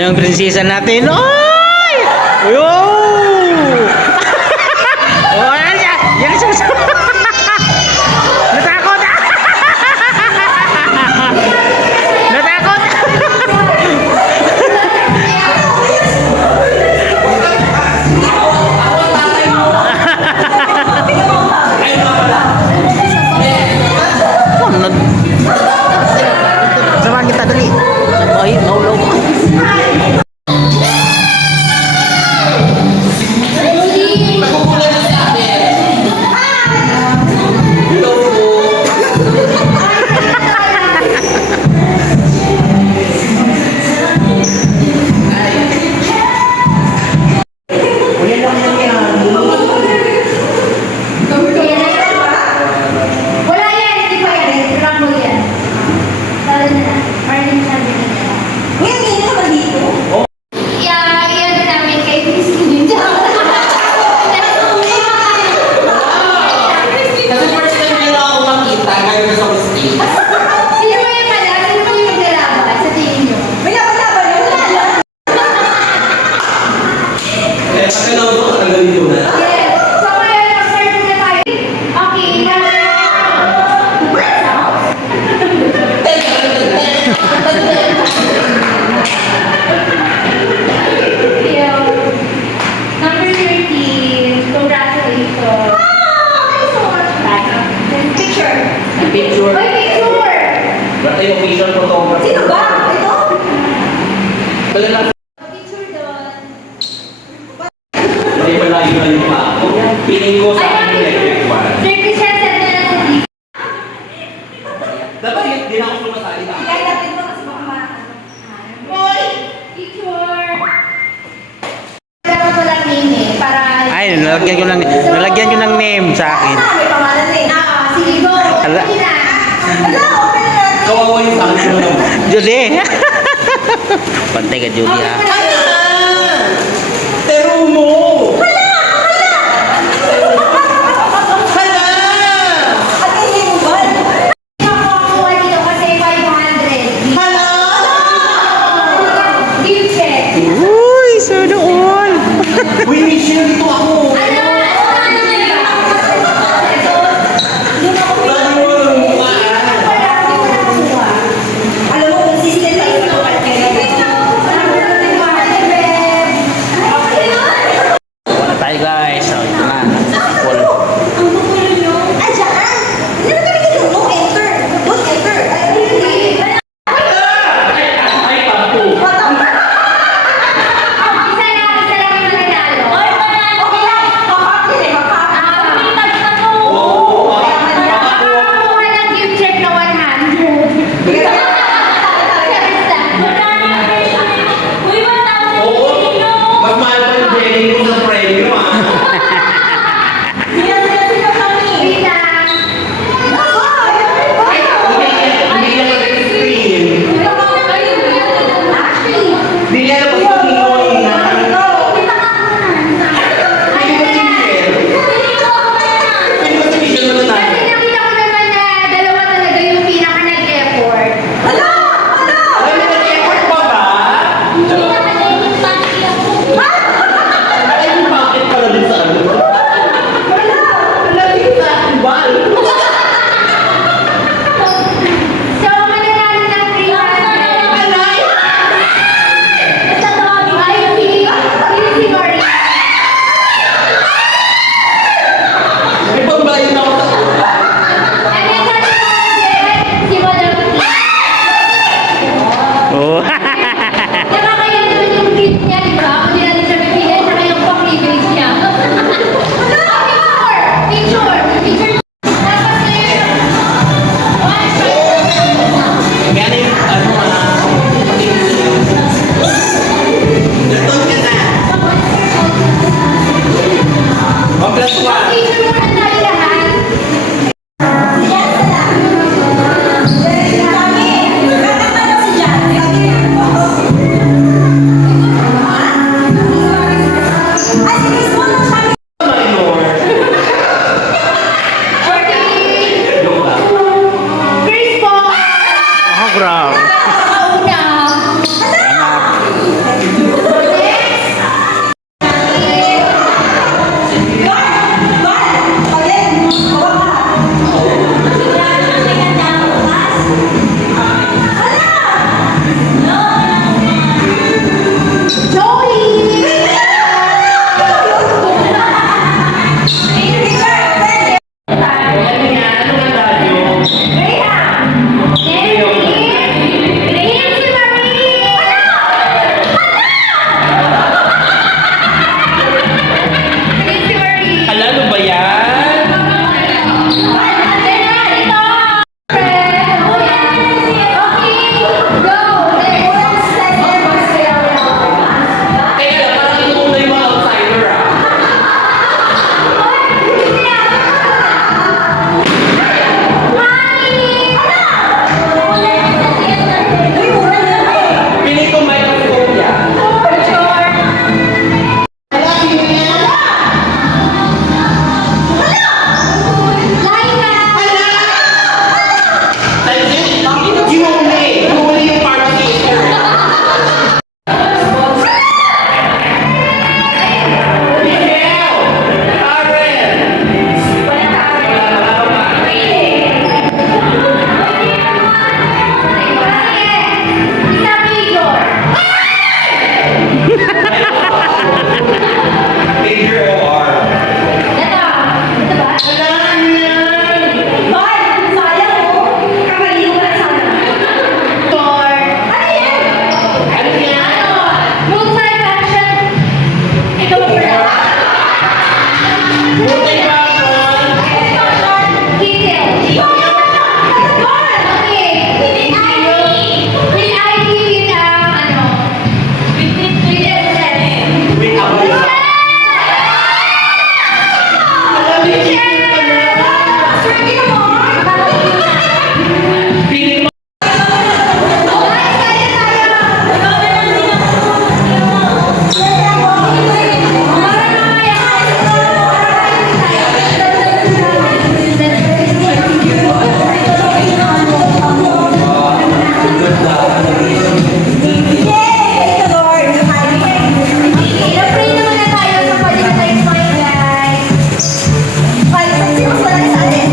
Yan ang prinsesa natin. Oy! Yo! Oh, yan. Yan siya. Natakot. Natakot. Samahan kita dali. Ay, maulaw ko. Picture. May picture! Ba't yung official photographer? Sino ba? Ito? Kaya lang. Picture doon. Hindi pala yun pa. Piling ko sa akin yung electric one. Represented na lang sa dito. Dapat hindi na ako sumasalita. Kaya natin mo kasi baka Hoy! Picture! Kaya ko lang name eh, para... Ay, nalagyan ko ng name sa akin. May pangalan eh. Sige, go! Ala. Ala, open na natin! Kawawa yung sa akin. Julie. Pantay ka, Julie, ha? Tero mo! At hindi mo ba? Nakakuha dito kasi 500. Hala! Gift check. Uy, sana all. Uy, Michelle, dito ako! Alam mo, consistent tayo sa lokal kayo. Pray naman na tayo sa pwede na tayo smile, guys. Sino mas malaki sa atin?